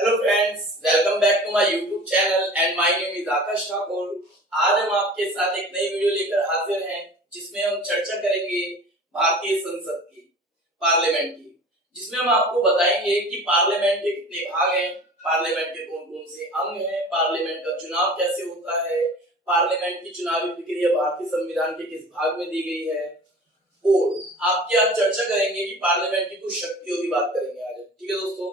Hello friends, welcome back to my YouTube channel and my name is Akash Thakur. आज हम आपके साथ एक नई वीडियो लेकर हाजिर हैं जिसमें हम चर्चा करेंगे भारतीय संसद की, पार्लियामेंट की, जिसमें हम आपको बताएंगे कि पार्लियामेंट के कितने भाग हैं, पार्लियामेंट के कौन-कौन से अंग हैं, पार्लियामेंट का चुनाव कैसे होता है, पार्लियामेंट की चुनावी प्रक्रिया भारतीय संविधान के किस भाग में दी गई है और आपके आज चर्चा करेंगे कि पार्लियामेंट की कुछ शक्तियों की बात करेंगे आज। ठीक है दोस्तों,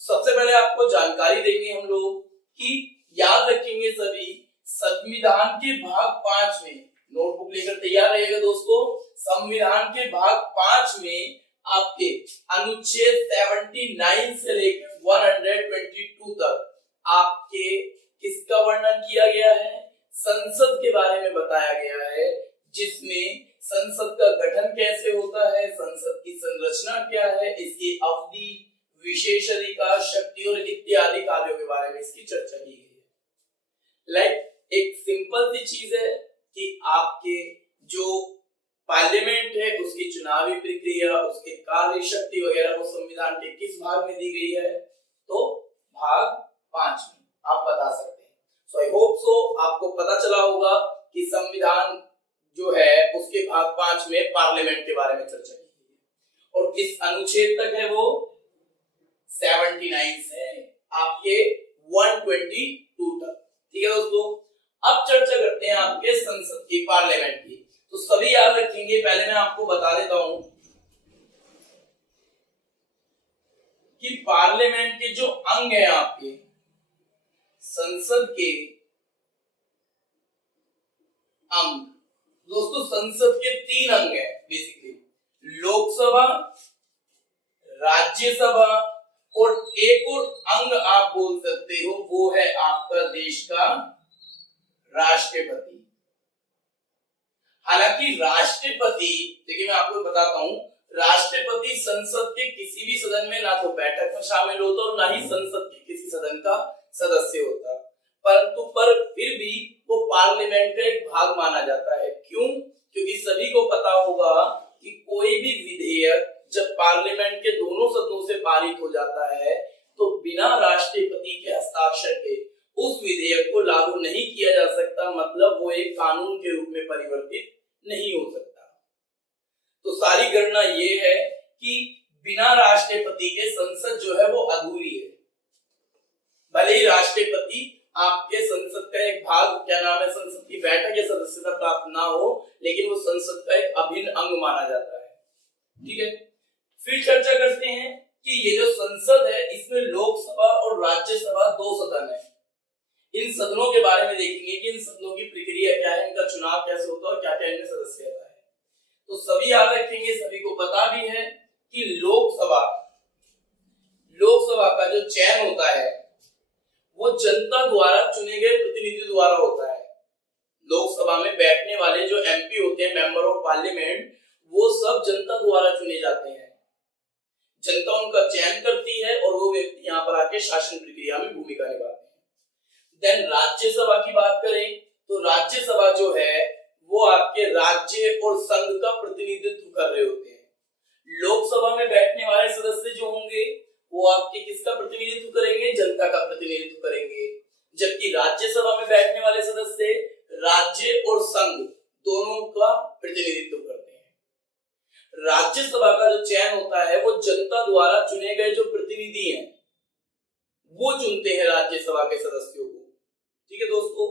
सबसे पहले आपको जानकारी देंगे हम लोग कि याद रखेंगे सभी संविधान के भाग 5 में, नोटबुक लेकर तैयार रहिएगा दोस्तों। संविधान के भाग 5 में आपके अनुच्छेद 79 से लेकर 122 तक आपके किसका वर्णन किया गया है, संसद के बारे में बताया गया है, जिसमें संसद का गठन कैसे होता है, संसद की संरचना क्या है, इसकी अवधि, विशेष अधिकार, शक्ति और इत्यादि कार्यों के बारे में इसकी चर्चा की गई है। लाइक एक सिंपल सी चीज है कि आपके जो पार्लियामेंट है उसकी चुनावी प्रक्रिया, उसके कार्य, शक्ति वगैरह वो संविधान के किस भाग में दी गई है, तो भाग 5 में आप बता सकते हैं। सो आई होप सो आपको पता चला होगा कि संविधान जो है उसके भाग 5 में पार्लियामेंट के बारे में चर्चा की गई है और किस अनुच्छेद तक है, वो 79 से आपके 122 तक। ठीक है दोस्तों, अब चर्चा करते हैं आपके संसद की, पार्लियामेंट की। तो सभी याद रखेंगे, पहले मैं आपको बता देता हूं कि पार्लियामेंट के जो अंग हैं आपके संसद के अंग, दोस्तों संसद के 3 अंग हैं बेसिकली, लोकसभा, राज्यसभा और एक और अंग आप बोल सकते हो, वो है आपका देश का राष्ट्रपति। हालांकि राष्ट्रपति, देखिए मैं आपको बताता हूं, राष्ट्रपति संसद के किसी भी सदन में ना तो बैठक में शामिल होता और ना ही संसद के किसी सदन का सदस्य होता, परंतु फिर भी वो पार्लियामेंट का एक भाग माना जाता है। क्यों? क्योंकि सभी को पता होगा कि कोई भी विधेयक जब पार्लियामेंट के दोनों सदनों से पारित हो जाता है तो बिना राष्ट्रपति के हस्ताक्षर के उस विधेयक को लागू नहीं किया जा सकता, मतलब वो एक कानून के रूप में परिवर्तित नहीं हो सकता। तो सारी गणना ये है कि बिना राष्ट्रपति के संसद जो है वो अधूरी है। भले ही राष्ट्रपति आपके संसद का एक भाग, क्या नाम है, संसद की बैठक या सदस्यता प्राप्त ना हो, लेकिन वो संसद का एक अभिन्न अंग माना जाता है। ठीक है, फिर चर्चा करते हैं कि ये जो संसद है इसमें लोकसभा और राज्यसभा 2 सदन है। इन सदनों के बारे में देखेंगे कि इन सदनों की प्रक्रिया क्या है, इनका चुनाव कैसे होता है और क्या-क्या इनमें सदस्य आता है। तो सभी याद रखेंगे, सभी को पता भी है कि लोकसभा का जो चयन होता है वो जनता द्वारा चुने गए प्रतिनिधि द्वारा होता है। लोकसभा में बैठने वाले जो एमपी होते हैं, मेंबर ऑफ पार्लियामेंट, वो सब जनता द्वारा चुने जाते हैं। जनता उनका चयन करती है और वो व्यक्ति यहाँ पर आके शासन प्रक्रिया में भूमिका निभाते हैं। देन राज्यसभा की बात करें तो राज्यसभा जो है वो आपके राज्य और संघ का प्रतिनिधित्व कर रहे होते हैं। लोकसभा में बैठने वाले सदस्य जो होंगे वो आपके किसका प्रतिनिधित्व करेंगे, जनता का प्रतिनिधित्व करेंगे, जबकि राज्यसभा में बैठने वाले सदस्य राज्य और संघ दोनों का प्रतिनिधित्व करते हैं। राज्यसभा का जो चयन होता है वो जनता द्वारा चुने गए जो प्रतिनिधि हैं वो चुनते हैं राज्यसभा के सदस्यों को। ठीक है दोस्तों,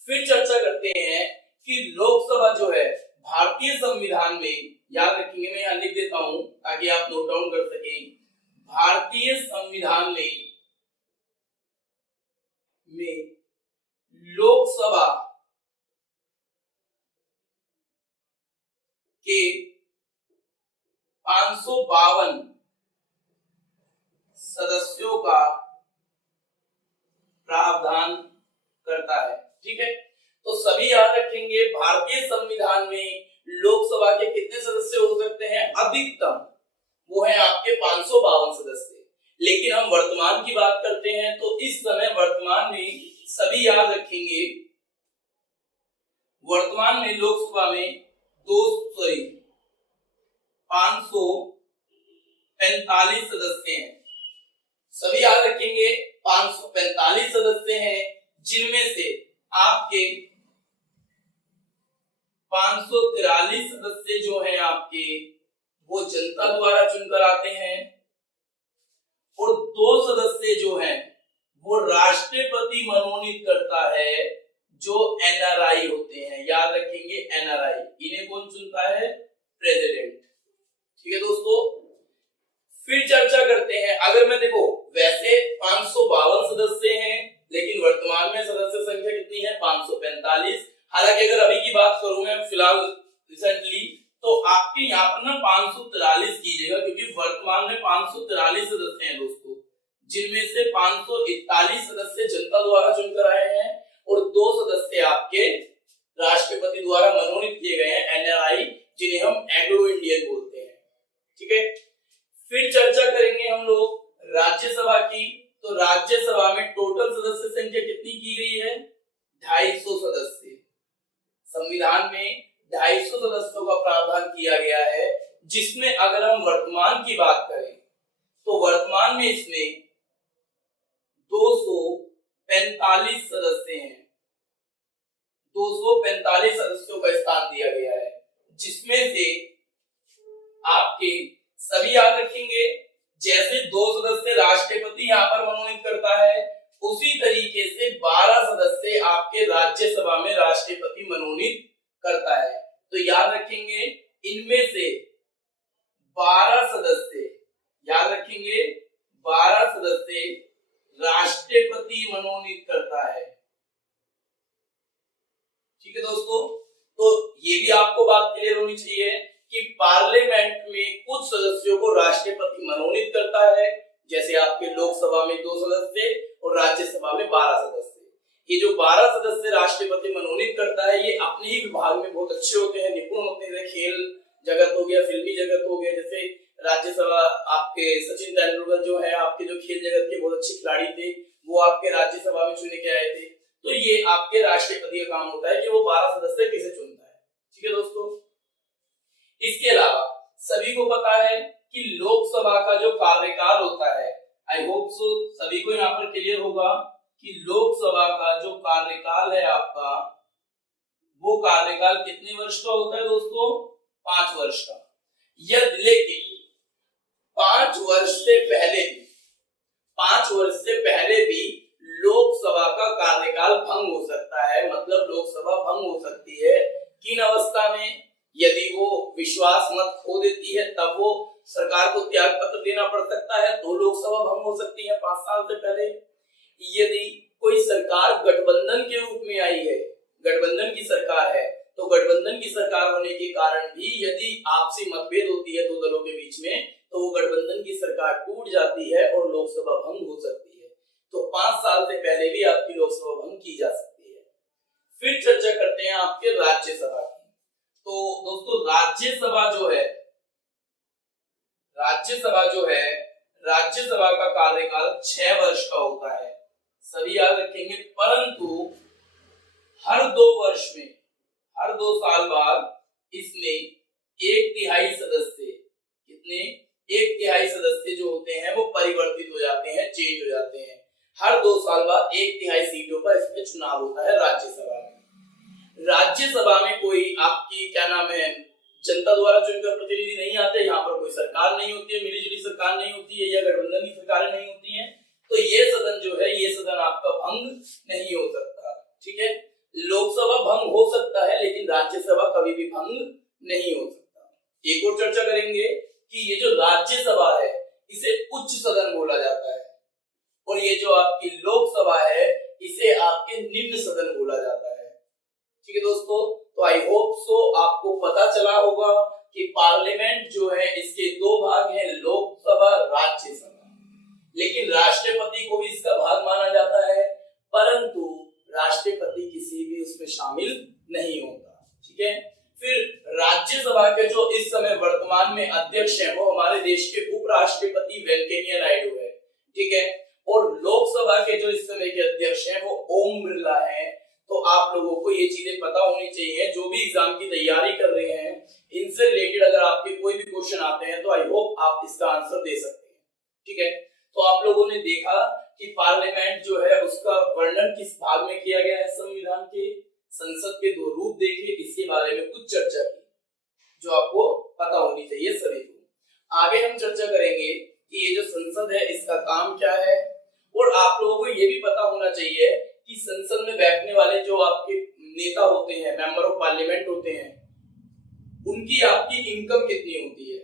फिर चर्चा करते हैं कि लोकसभा जो है भारतीय संविधान में, याद रखेंगे मैं यहां लिख देता हूं ताकि आप नोट डाउन कर सकें, भारतीय संविधान में लोकसभा के 552 सदस्यों का प्रावधान करता है। ठीक है, तो सभी याद रखेंगे भारतीय संविधान में लोकसभा के कितने सदस्य हो सकते हैं, अधिकतम वो है आपके 552 सदस्य। लेकिन हम वर्तमान की बात करते हैं तो इस समय वर्तमान में सभी याद रखेंगे, वर्तमान में लोकसभा में 545 सदस्य हैं। सभी याद रखेंगे 545 सदस्य हैं, जिनमें से आपके 543 सदस्य जो हैं आपके वो जनता द्वारा चुनकर आते हैं और 2 सदस्य जो हैं वो राष्ट्रपति मनोनीत करता है, जो एनआरआई होते हैं। याद रखेंगे एनआरआई, इन्हें कौन चुनता है? प्रेसिडेंट। ठीक है दोस्तों, फिर चर्चा करते हैं। अगर मैं देखो वैसे 552 सदस्य हैं, लेकिन वर्तमान में सदस्य संख्या कितनी है? 545। हालांकि अगर अभी की बात करूं मैं फिलहाल रिसेंटली, तो आपके यहाँ पर ना 543 कीजिएगा, क्योंकि वर्तमान में 543 सदस्य हैं दोस्तों, जिनमें से 541 सदस्य जनता द्वारा चुनकर आए हैं और 2 सदस्य आपके राष्ट्रपति द्वारा मनोनीत किए गए हैं, एनआरआई, जिन्हें हम एंग्लो इंडियन बोलते हैं। ठीक है, फिर चर्चा करेंगे हम लोग राज्यसभा की। तो राज्यसभा में टोटल सदस्य संख्या कितनी की गई है? 250 सदस्य। संविधान में 250 सदस्यों का प्रावधान किया गया है, जिसमें अगर हम वर्तमान की बात करें तो वर्तमान में इसमें 245 सदस्य हैं। 245 सदस्यों का स्थान दिया गया है, जिसमें से आपके सभी याद रखेंगे, जैसे 2 सदस्य राष्ट्रपति यहाँ पर मनोनीत करता है, उसी तरीके से 12 सदस्य आपके राज्यसभा में राष्ट्रपति मनोनीत करता है। तो याद रखेंगे इनमें से 12 सदस्य, याद रखेंगे 12 सदस्य राष्ट्रपति मनोनीत करता है। ठीक है दोस्तों, तो ये भी आपको बात क्लियर होनी चाहिए कि पार्लियामेंट में कुछ सदस्यों को राष्ट्रपति मनोनीत करता है, जैसे आपके लोकसभा में 2 सदस्य और राज्यसभा में 12 सदस्य। ये जो 12 सदस्य राष्ट्रपति मनोनीत करता है, ये अपने ही विभाग में बहुत अच्छे होते हैं, निपुण होते हैं। खेल जगत हो गया, फिल्मी जगत हो गया, जैसे राज्यसभा आपके सचिन तेंदुलकर जो है आपके जो खेल जगत के बहुत अच्छे खिलाड़ी थे, वो आपके राज्यसभा में चुने के आए थे। तो ये आपके राष्ट्रपति का काम होता है कि वो 12 सदस्य कैसे चुनता है। ठीक है दोस्तों, इसके अलावा सभी को पता है कि लोकसभा का जो कार्यकाल होता है, आई होप सो सभी को यहाँ पर क्लियर होगा कि लोकसभा का जो कार्यकाल है आपका, वो कार्यकाल कितने वर्ष का होता है दोस्तों? 5 वर्ष का। यदि लेकिन 5 वर्ष से पहले भी लोकसभा का कार्यकाल भंग हो सकता है, मतलब लोकसभा भंग हो सकती है। किन अवस्था में? यदि वो विश्वास मत खो देती है, तब वो सरकार को त्याग पत्र देना पड़ सकता है, तो लोकसभा भंग हो सकती है 5 साल से पहले। यदि कोई सरकार गठबंधन के रूप में आई है, गठबंधन की सरकार है, तो गठबंधन की सरकार होने के कारण भी यदि आपसी मतभेद होती है 2 दलों के बीच में, तो वो गठबंधन की सरकार टूट जाती है और लोकसभा भंग हो सकती है। तो 5 साल से पहले भी आपकी लोकसभा भंग की जा सकती है। फिर चर्चा करते हैं आपके राज्यसभा की। तो दोस्तों राज्यसभा का कार्यकाल 6 वर्ष का होता है, सभी याद रखेंगे। परंतु हर 2 साल बाद इसमें 1/3 सदस्य, कितने? 1/3 सदस्य जो होते हैं वो परिवर्तित हो जाते हैं, चेंज हो जाते हैं। हर 2 साल बाद 1/3 सीटों पर इसमें चुनाव होता है राज्यसभा में। राज्यसभा में कोई आपकी क्या नाम है, जनता द्वारा चुनकर प्रतिनिधि नहीं आते, यहाँ पर कोई सरकार नहीं होती है, मिलीजुली सरकार नहीं होती है, या गठबंधन की सरकारें नहीं होती हैं, तो ये सदन जो है, ये सदन आपका भंग नहीं हो सकता। ठीक है, लोकसभा भंग हो सकता है, लेकिन राज्यसभा कभी भी भंग नहीं हो सकता। एक और चर्चा करेंगे कि ये जो राज्यसभा है, इसे उच्च सदन बोला जाता है, और ये जो आपकी लोकसभा है, इसे आपके निम्न सदन बोला जाता है। ठीक है दोस्तों, तो आई होप सो आपको पता चला होगा कि पार्लियामेंट जो है इसके 2 भाग हैं, लोकसभा, राज्यसभा। लेकिन राष्ट्रपति को भी इसका भाग माना जाता है, परंतु राष्ट्रपति किसी भी उसमें शामिल नहीं होता। ठीक है, फिर राज्यसभा के जो इस समय वर्तमान में अध्यक्ष हैं, वो हमारे देश के उपराष्ट्रपति वेंकैया नायडू है। ठीक है, और लोकसभा के जो इस समय के अध्यक्ष हैं वो ओम बिरला हैं। तो आप लोगों को ये चीजें पता होनी चाहिए, जो भी एग्जाम की तैयारी कर रहे हैं, इनसे रिलेटेड अगर आपके कोई भी क्वेश्चन आते हैं, तो आई होप आप इसका आंसर दे सकते हैं। ठीक है, तो आप लोगों ने देखा कि पार्लियामेंट जो है उसका वर्णन किस भाग में किया गया है संविधान के, संसद के दो रूप देखे, इसके बारे में कुछ चर्चा की जो आपको पता होनी चाहिए सभी को। आगे हम चर्चा करेंगे कि ये जो संसद है इसका काम क्या है, और आप लोगों को ये भी पता होना चाहिए कि संसद में बैठने वाले जो आपके नेता होते हैं, मेंबर ऑफ पार्लियामेंट होते हैं, उनकी आपकी इनकम कितनी होती है।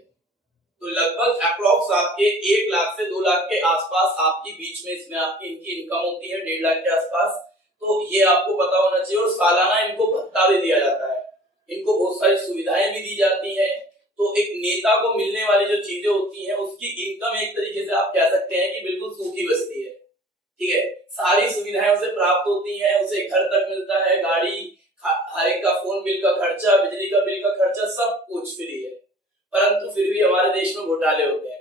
तो लगभग अप्रोक्स आपके 1 लाख से 2 लाख के आसपास आपकी बीच में इसमें आपकी इनकी इनकम होती है, 1.5 लाख के आसपास। तो ये आपको पता होना चाहिए। और सालाना इनको भत्ता भी दिया जाता है, इनको बहुत सारी सुविधाएं भी दी जाती हैं। तो एक नेता को मिलने वाली जो चीजें होती हैं उसकी इनकम एक तरीके से आप कह सकते हैं कि बिल्कुल सूखी बस्ती है, ठीक है। सारी सुविधाएं उसे प्राप्त होती हैं, उसे घर तक मिलता है, गाड़ी, हर एक का फोन बिल का खर्चा, बिजली का बिल का खर्चा, सब कुछ फ्री है। परंतु फिर भी हमारे देश में घोटाले होते हैं।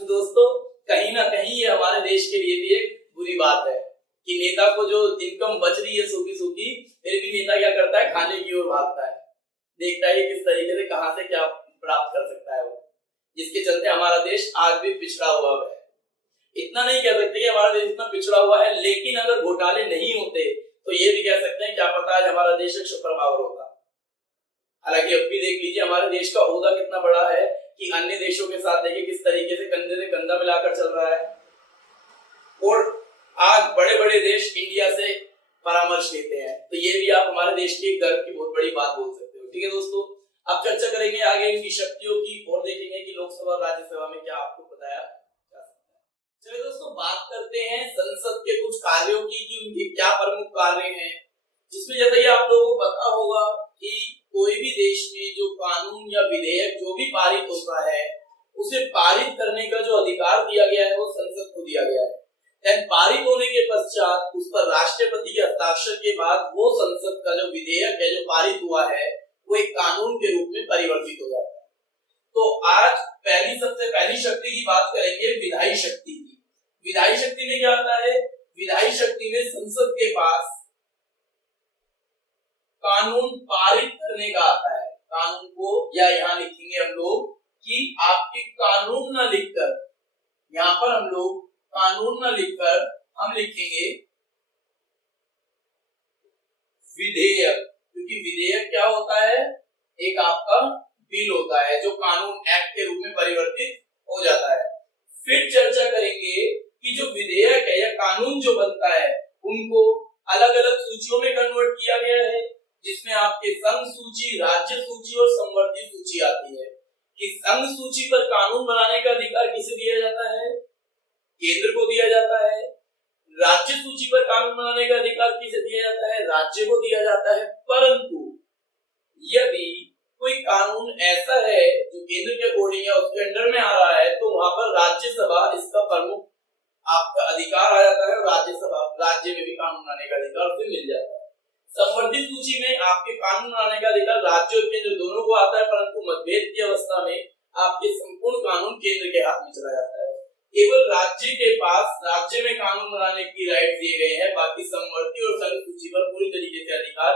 तो दोस्तों कहीं ना कहीं ये हमारे देश के लिए भी एक बुरी बात है कि नेता को जो इनकम बच रही है सूखी सूखी, फिर भी नेता क्या करता है, खाने की ओर भागता है, देखता है किस तरीके से कहां से क्या प्राप्त कर सकता है वो, जिसके चलते हमारा देश आज भी पिछड़ा हुआ है। इतना नहीं कह सकते कि हमारा देश इतना पिछड़ा हुआ है, लेकिन अगर घोटाले नहीं होते तो ये भी कह सकते हैं क्या पता आज हमारा देश एक सुपर पावर होता। हालांकि अब भी देख लीजिए हमारे देश का ओहदा कितना बड़ा है कि अन्य देशों के साथ देखिए किस तरीके से कंधा मिलाकर चल रहा है। और आज बड़े बड़े देश इंडिया से परामर्श लेते हैं, तो ये भी आप हमारे देश के गर्व की बहुत बड़ी बात बोल सकते हो। ठीक है दोस्तों, अब चर्चा करेंगे आगे इनकी शक्तियों की और देखेंगे कि लोकसभा और राज्यसभा में क्या आपको बताया जा सकता है। चलिए दोस्तों बात करते हैं संसद के कुछ कार्यों की कि उनके क्या प्रमुख कार्य हैं, जिसमें जैसा कि आप लोगों को पता होगा कि कोई भी देश में जो कानून या विधेयक जो भी पारित होता है उसे पारित करने का जो अधिकार दिया गया है वो संसद को दिया गया है। पारित होने के पश्चात उस पर राष्ट्रपति के हस्ताक्षर के बाद वो संसद का जो विधेयक है जो पारित हुआ है वो एक कानून के रूप में परिवर्तित हो जाता है। तो आज सबसे पहली शक्ति की बात करेंगे विधायी शक्ति की। विधायी शक्ति में क्या आता है, विधायी शक्ति में संसद के पास कानून पारित करने का आता है। कानून को या यहाँ लिखेंगे हम लोग कि आपके कानून न लिखकर, यहाँ पर हम लोग कानून न लिखकर हम लिखेंगे विधेयक, क्योंकि विधेयक क्या होता है, एक आपका बिल होता है जो कानून एक्ट के रूप में परिवर्तित हो जाता है। फिर चर्चा करेंगे कि जो विधेयक है या कानून जो बनता है उनको अलग अलग सूचियों में कन्वर्ट किया गया है, जिसमें आपके संघ सूची, राज्य सूची और संवर्ती सूची आती है। कि संघ सूची पर कानून बनाने का अधिकार किसे दिया जाता है, केंद्र को दिया जाता है। राज्य सूची पर कानून बनाने का अधिकार किसे दिया जाता है, राज्य को दिया जाता है। परंतु यदि कोई कानून ऐसा है जो केंद्र के अकॉर्डिंग या उसके अंडर में आ रहा है तो वहां पर राज्यसभा इसका प्रमुख आपका अधिकार आ जाता है, राज्यसभा राज्य में भी कानून बनाने का अधिकार उसे मिल जाता है। संवर्धित सूची में आपके कानून बनाने का अधिकार राज्य और केंद्र दोनों को आता है, परंतु मतभेद की अवस्था में आपके संपूर्ण कानून केंद्र के हाथ में चला जाता है। केवल राज्य के पास राज्य में कानून बनाने की राइट दिए गए हैं, बाकी संवर्ती और संघ सूची पर पूरी तरीके से अधिकार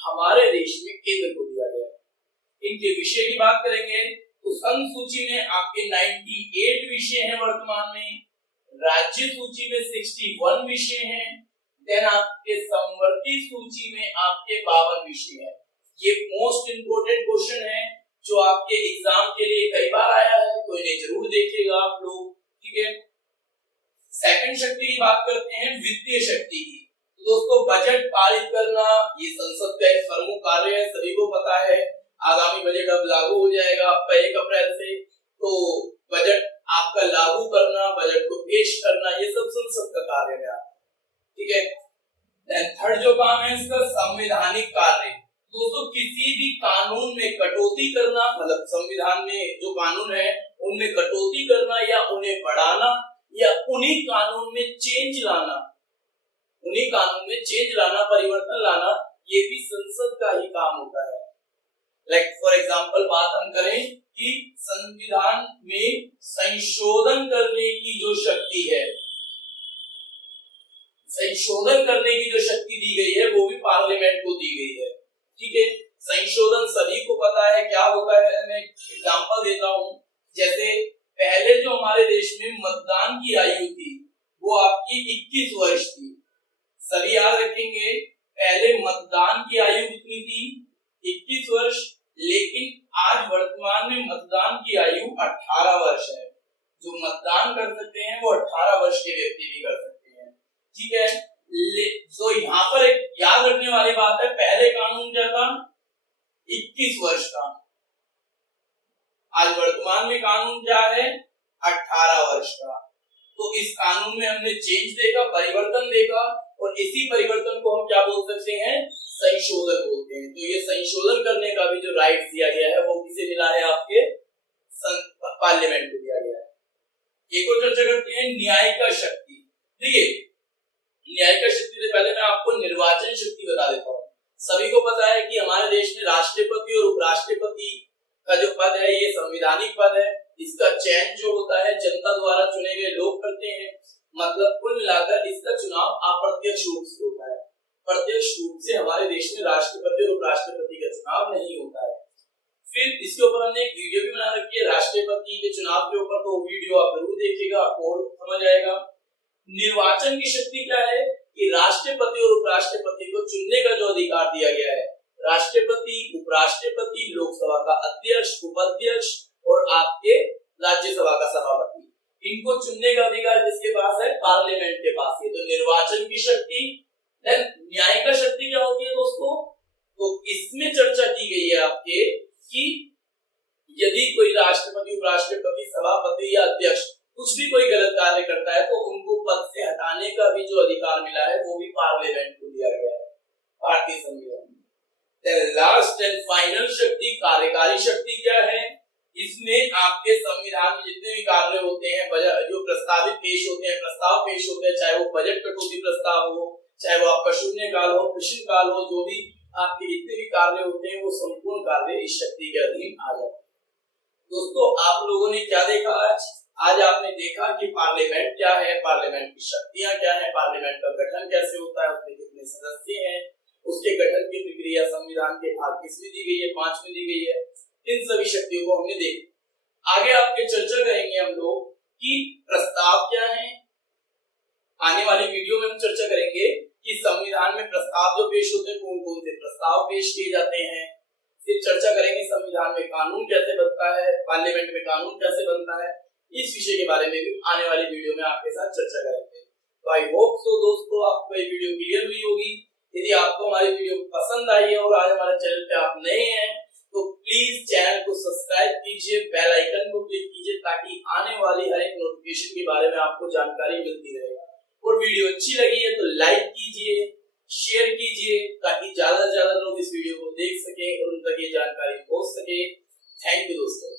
हमारे देश में केंद्र को दिया गया है। इनके विषय की बात करेंगे तो संघ सूची में आपके 98 विषय हैं वर्तमान में, राज्य सूची में 61 विषय हैं, देन आपके संवर्ती सूची में आपके 52 विषय हैं। ये मोस्ट इंपोर्टेंट क्वेश्चन है जो आपके एग्जाम के लिए कई बार आया है, तो इन्हें जरूर देखिएगा आप लोग। ठीक है, सेकंड शक्ति की बात करते हैं वित्तीय शक्ति की। तो दोस्तों बजट पारित करना ये संसद का एक प्रमुख कार्य है, सभी को पता है। आगामी बजट अब लागू हो जाएगा 1 अप्रैल से, तो बजट आपका लागू करना, बजट को पेश करना, ये सब संसद का कार्य है। ठीक है, थर्ड जो काम है इसका संवैधानिक कार्य। दोस्तों किसी भी कानून में कटौती करना, मतलब संविधान में जो कानून है उनमें कटौती करना या उन्हें बढ़ाना या उन्हीं कानून में चेंज लाना, उन्हीं कानून में चेंज लाना, परिवर्तन लाना, ये भी संसद का ही काम होता है। लाइक फॉर एग्जांपल बात हम करें कि संविधान में संशोधन करने की जो शक्ति है, संशोधन करने की जो शक्ति दी गई है वो भी पार्लियामेंट को दी गई है। ठीक है, संशोधन सभी को पता है क्या होता है। मैं एग्जांपल देता हूं, जैसे पहले जो हमारे देश में मतदान की आयु थी वो आपकी 21 वर्ष थी। सभी याद रखेंगे, पहले मतदान की आयु कितनी थी? 21 वर्ष, लेकिन आज वर्तमान में मतदान की आयु 18 वर्ष है। जो मतदान कर सकते हैं वो 18 वर्ष के व्यक्ति भी कर सकते हैं, ठीक है। तो यहाँ पर एक याद रखने वाली बात है, पहले कानून क्या था? 21 वर्ष का। आज वर्तमान में कानून क्या है? 18 वर्ष का। तो इस कानून में हमने चेंज देखा, परिवर्तन देखा, और इसी परिवर्तन को हम क्या बोल सकते हैं? संशोधन बोलते हैं। तो ये संशोधन करने का भी जो राइट दिया गया है वो किसे मिला है? आपके पार्लियामेंट को दिया गया है। एक और चर्चा करते हैं न्यायिक शक्ति। देखिए, न्यायिक शक्ति से पहले मैं आपको निर्वाचन शक्ति बता देता हूँ। सभी को पता है कि हमारे देश में राष्ट्रपति और उपराष्ट्रपति का जो पद है ये संवैधानिक पद है। इसका चयन जो होता है जनता द्वारा चुने गए लोग करते हैं। मतलब कुल मिलाकर इसका चुनाव अप्रत्यक्ष रूप से होता है। प्रत्यक्ष रूप से हमारे देश में राष्ट्रपति और उपराष्ट्रपति का चुनाव नहीं होता है। फिर इसके ऊपर हमने एक वीडियो भी बना रखी है राष्ट्रपति के चुनाव के ऊपर, तो वो वीडियो आप जरूर देखिएगा, आपको समझ आएगा। निर्वाचन की शक्ति क्या है? कि राष्ट्रपति और उपराष्ट्रपति को चुनने का जो अधिकार दिया गया है, राष्ट्रपति, उपराष्ट्रपति, लोकसभा का अध्यक्ष, उपाध्यक्ष और आपके राज्यसभा का सभापति, इनको चुनने का अधिकार किसके पास है? पार्लियामेंट के पास है। तो निर्वाचन की शक्ति। न्यायिक शक्ति क्या होती है दोस्तों? तो इसमें चर्चा की गई है आपके कि यदि कोई राष्ट्रपति, उपराष्ट्रपति, सभापति या अध्यक्ष कुछ भी कोई गलत कार्य करता है तो उनको पद से हटाने का भी जो अधिकार मिला है वो भी पार्लियामेंट को दिया गया है, भारतीय संविधान में। लास्ट एंड फाइनल शक्ति, कार्यकारी शक्ति क्या है? इसमें आपके संविधान में जितने भी कार्य होते हैं, जो प्रस्तावित पेश होते हैं, प्रस्ताव पेश होते हैं, चाहे वो बजट कटौती प्रस्ताव हो, चाहे वो आपका शून्यकाल हो, प्रश्नकाल हो, जो भी आपके जितने भी कार्य होते हैं वो संपूर्ण कार्य इस शक्ति के अधीन आ जाते हैं। दोस्तों, आप लोगों ने क्या देखा आज आपने देखा कि पार्लियामेंट क्या है, पार्लियामेंट की शक्तियां क्या है, पार्लियामेंट का गठन कैसे होता है, उसमें कितने सदस्य हैं, उसके गठन की प्रक्रिया संविधान के भाग किसमें दी गई है? 5 में दी गई है। इन सभी शक्तियों को हमने देखा। आगे आपके चर्चा करेंगे हम लोग कि प्रस्ताव क्या है। आने वाली वीडियो में हम चर्चा करेंगे कि संविधान में प्रस्ताव जो पेश होते हैं कौन कौन से प्रस्ताव पेश किए जाते हैं। फिर चर्चा करेंगे संविधान में कानून कैसे बनता है, पार्लियामेंट में कानून कैसे बनता है। इस विषय के बारे में भी आने वाली वीडियो में आपके साथ चर्चा करेंगे। तो आई होप सो दोस्तों आपको ये वीडियो क्लियर हुई होगी। यदि आपको हमारी वीडियो पसंद आई है और आज हमारे चैनल पे आप नए हैं तो प्लीज चैनल को सब्सक्राइब कीजिए, बेल आइकन को क्लिक कीजिए ताकि आने वाली हर एक नोटिफिकेशन के बारे में आपको जानकारी मिलती रहे। और वीडियो अच्छी लगी है तो लाइक कीजिए, शेयर कीजिए ताकि ज्यादा से ज्यादा लोग इस वीडियो को देख सके और उन तक ये जानकारी पहुंच सके। थैंक यू दोस्तों।